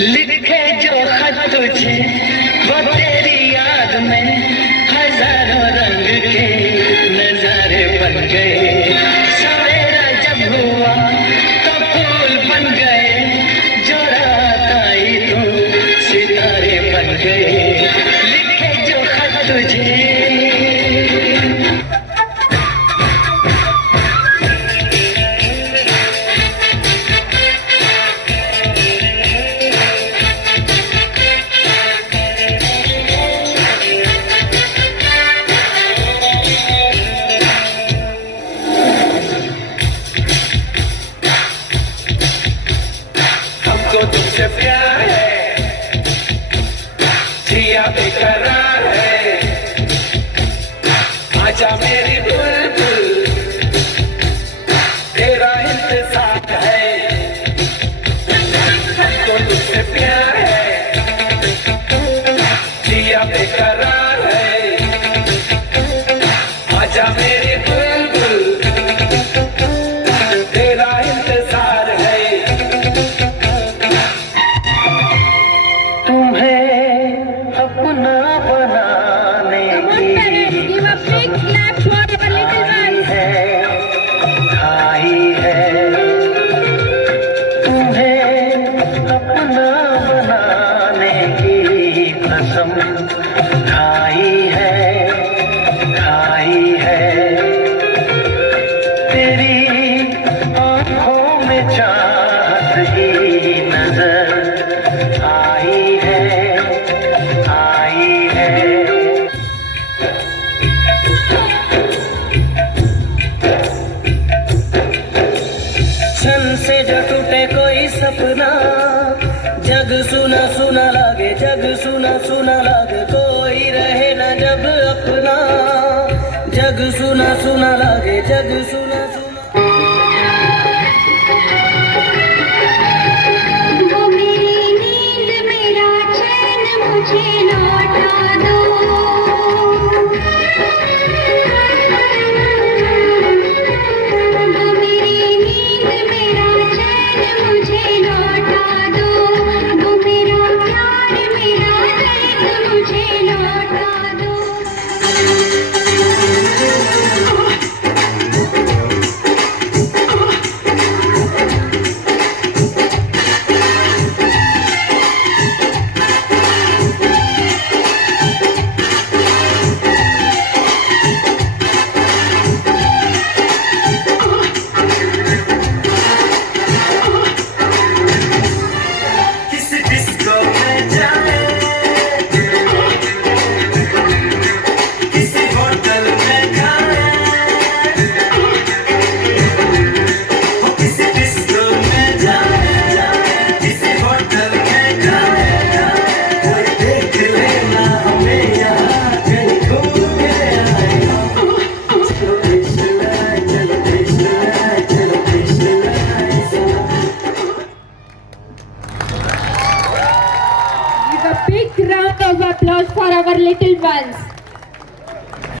लिखे जो खत तुझे वो तेरी याद में हजारों रंग के नजारे बन गए। सवेरा जब हुआ तो फूल बन गए, जो रात आई तो सितारे बन गए। लिखे जो खत तुझे तो तुमसे प्यार है, जिया बेकरार है। आजा मेरी बुलबुल, तेरा इंतजार है। तो तुमसे प्यार है, जिया बेकरार है। आजा मेरी बुलबुल, तेरा इंतजार है। अपना बनाने की खाई है, तुम्हें अपना बनाने की कसम खाई है। तेरी आंखों में चाहत ही नजर आई है। क्षण से जो टूटे कोई सपना, जग सुना सुना लागे, जग सुना सुना लागे। कोई रहे ना जब अपना, जग सुना सुना लागे, जग सुना सुना। वो मेरी नींद मेरा चैन मुझे लौटा दो। Big round of applause for our little ones.